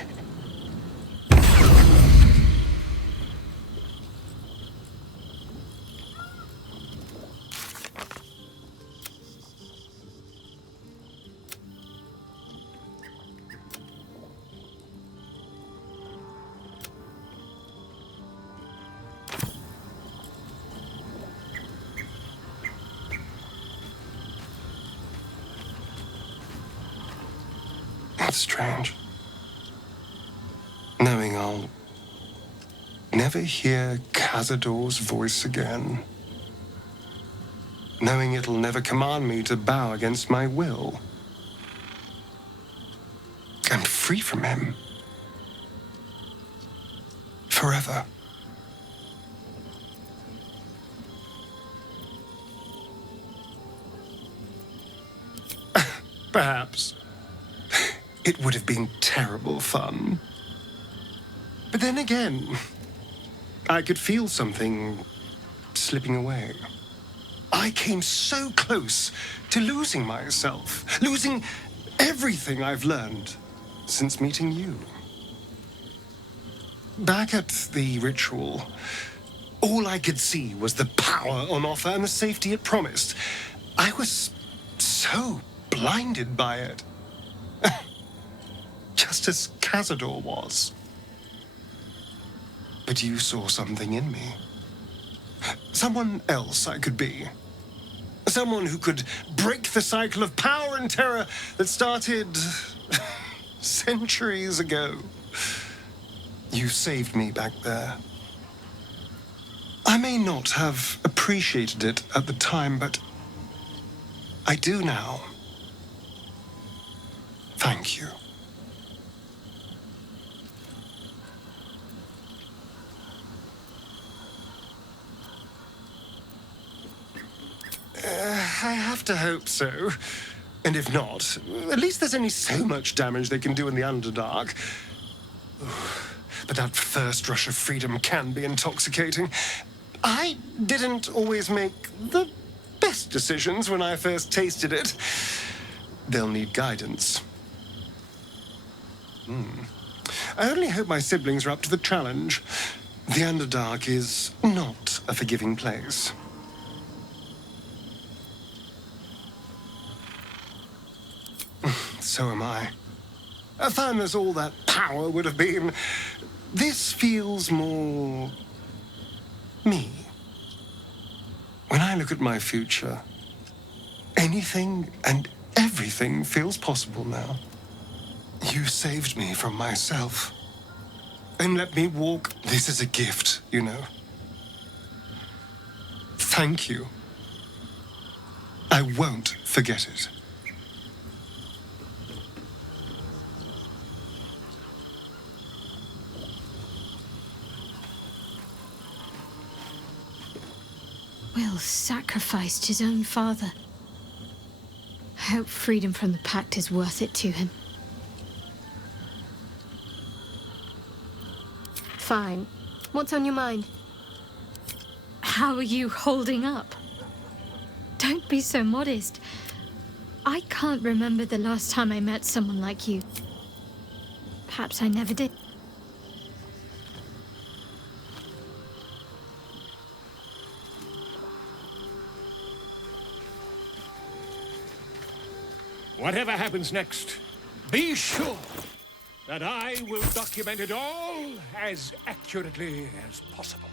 It's strange. Knowing I'll never hear Cazador's voice again. Knowing it'll never command me to bow against my will. I'm free from him. Forever. Perhaps. It would have been terrible fun. But then again, I could feel something slipping away. I came so close to losing myself, losing everything I've learned since meeting you. Back at the ritual, all I could see was the power on offer and the safety it promised. I was so blinded by it. Just as Cazador was. But you saw something in me. Someone else I could be. Someone who could break the cycle of power and terror that started centuries ago. You saved me back there. I may not have appreciated it at the time, but I do now. Thank you. I have to hope so. And if not, at least there's only so much damage they can do in the Underdark. But that first rush of freedom can be intoxicating. I didn't always make the best decisions when I first tasted it. They'll need guidance. I only hope my siblings are up to the challenge. The Underdark is not a forgiving place. So am I. Fun as all that power would have been, this feels more me. When I look at my future, anything and everything feels possible now. You saved me from myself and let me walk. This is a gift, you know. Thank you. I won't forget it. Will sacrificed his own father. I hope freedom from the Pact is worth it to him. Fine. What's on your mind? How are you holding up? Don't be so modest. I can't remember the last time I met someone like you. Perhaps I never did. Whatever happens next, be sure that I will document it all as accurately as possible.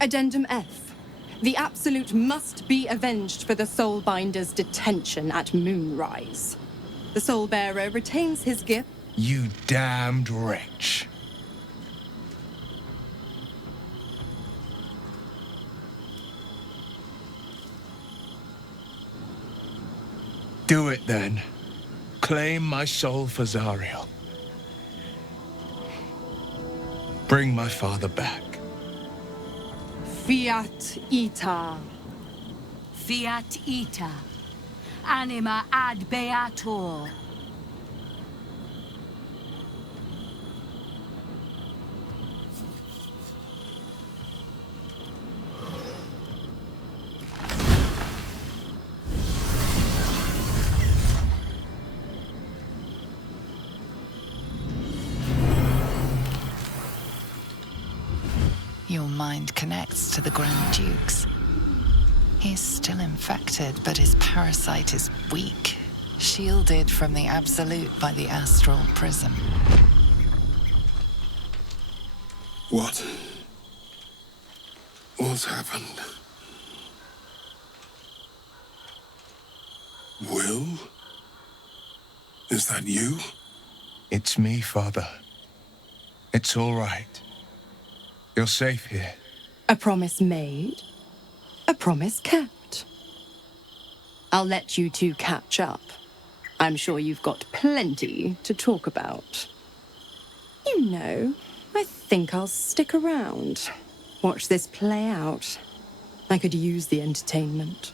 Addendum F. The Absolute must be avenged for the Soulbinder's detention at Moonrise. The Soulbearer retains his gift. You damned wretch. Do it then. Claim my soul for Zariel. Bring my father back. Fiat Ita. Fiat ita. Anima ad beator. Your mind connects to the Grand Duke's. He's still infected, but his parasite is weak, shielded from the Absolute by the astral prism. What? What's happened? Will? Is that you? It's me, Father. It's all right. You're safe here. A promise made, a promise kept. I'll let you two catch up. I'm sure you've got plenty to talk about. You know, I think I'll stick around. Watch this play out. I could use the entertainment.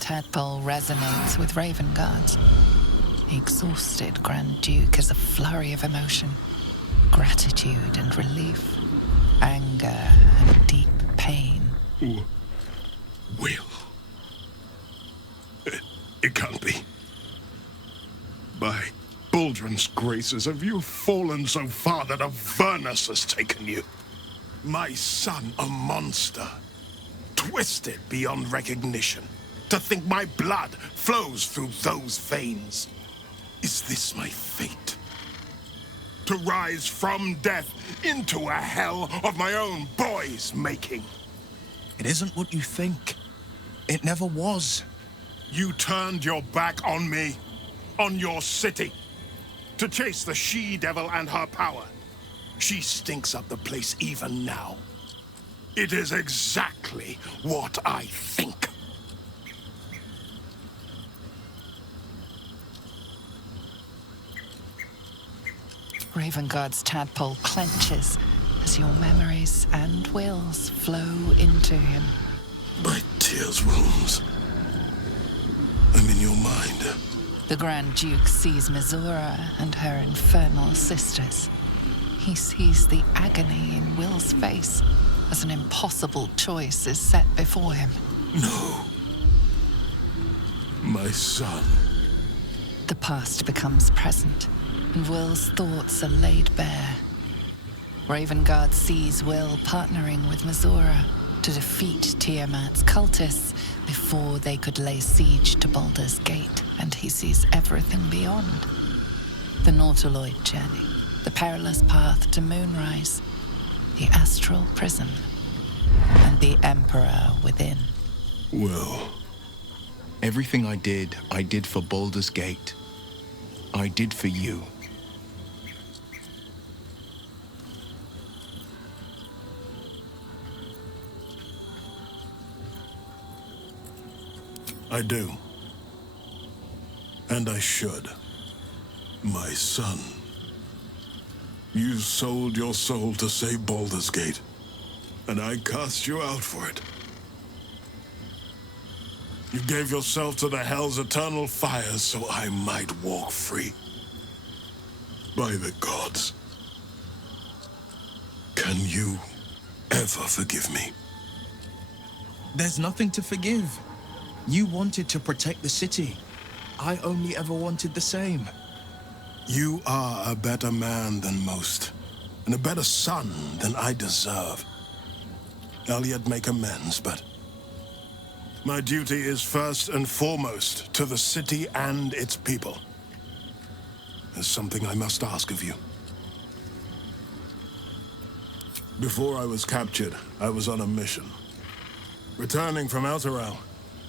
Tadpole resonates with Ravengard. The exhausted Grand Duke is a flurry of emotion. Gratitude and relief. Anger and deep pain. Will. It can't be. By Baldur's graces, have you fallen so far that Avernus has taken you? My son, a monster. Twisted beyond recognition. To think my blood flows through those veins. Is this my fate? To rise from death into a hell of my own boy's making? It isn't what you think. It never was. You turned your back on me, on your city, to chase the she-devil and her power. She stinks up the place even now. It is exactly what I think. Ravengard's tadpole clenches as your memories and wills flow into him. My tears wounds. I'm in your mind. The Grand Duke sees Mizora and her infernal sisters. He sees the agony in Will's face as an impossible choice is set before him. No. My son. The past becomes present, and Will's thoughts are laid bare. Ravengard sees Will partnering with Mizora to defeat Tiamat's cultists before they could lay siege to Baldur's Gate, and he sees everything beyond. The Nautiloid journey, the perilous path to Moonrise, the astral prism, and the Emperor within. Will. Everything I did for Baldur's Gate. I did for you. I do. And I should. My son. You sold your soul to save Baldur's Gate, and I cast you out for it. You gave yourself to the Hell's eternal fires so I might walk free. By the gods. Can you ever forgive me? There's nothing to forgive. You wanted to protect the city. I only ever wanted the same. You are a better man than most, and a better son than I deserve. I'll yet make amends, but My duty is first and foremost to the city and its people. There's something I must ask of you. Before I was captured, I was on a mission. Returning from Elturel,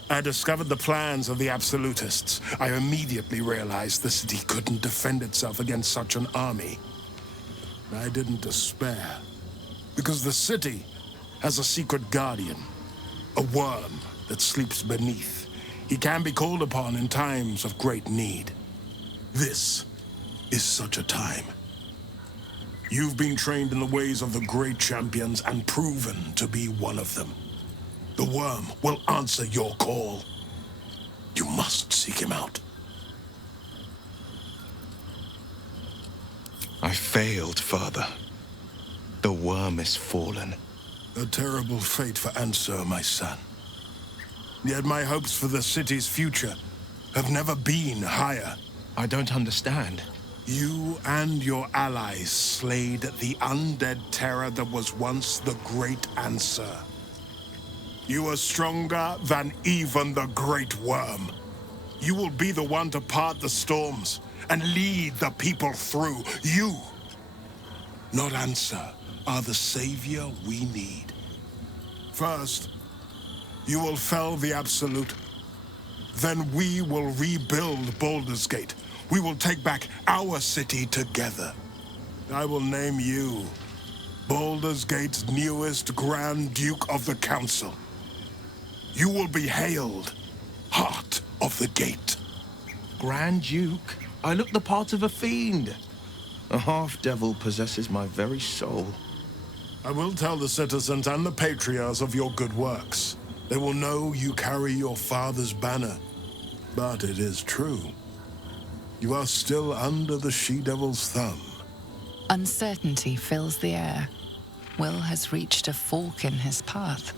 I discovered the plans of the Absolutists. I immediately realized the city couldn't defend itself against such an army. I didn't despair, because the city has a secret guardian, a worm that sleeps beneath. He can be called upon in times of great need. This is such a time. You've been trained in the ways of the great champions and proven to be one of them. The worm will answer your call. You must seek him out. I failed, Father. The worm is fallen. A terrible fate for Ansur, my son. Yet my hopes for the city's future have never been higher. I don't understand. You and your allies slayed the undead terror that was once the great Ansur. You are stronger than even the great worm. You will be the one to part the storms and lead the people through. You, not Ansur, are the savior we need. First, you will fell the Absolute. Then we will rebuild Baldur's Gate. We will take back our city together. I will name you Baldur's Gate's newest Grand Duke of the Council. You will be hailed Heart of the Gate. Grand Duke? I look the part of a fiend. A half-devil possesses my very soul. I will tell the citizens and the patriarchs of your good works. They will know you carry your father's banner. But it is true. You are still under the she-devil's thumb. Uncertainty fills the air. Will has reached a fork in his path.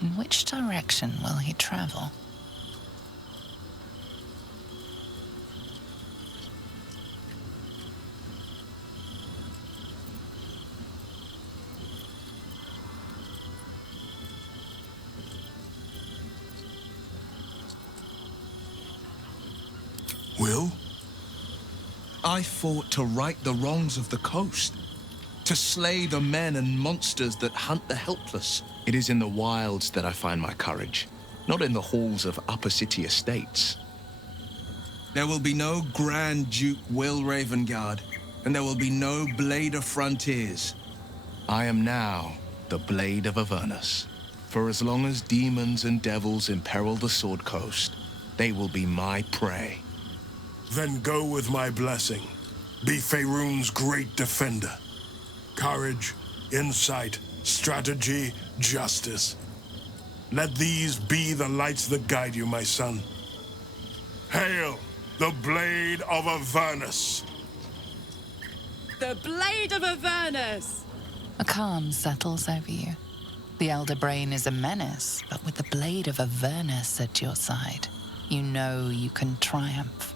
In which direction will he travel? Will? I fought to right the wrongs of the coast, to slay the men and monsters that hunt the helpless. It is in the wilds that I find my courage, not in the halls of upper city estates. There will be no Grand Duke Will Ravengard, and there will be no Blade of Frontiers. I am now the Blade of Avernus. For as long as demons and devils imperil the Sword Coast, they will be my prey. Then go with my blessing. Be Faerun's great defender. Courage, insight, strategy, justice. Let these be the lights that guide you, my son. Hail, the Blade of Avernus! The Blade of Avernus! A calm settles over you. The Elder Brain is a menace, but with the Blade of Avernus at your side, you know you can triumph.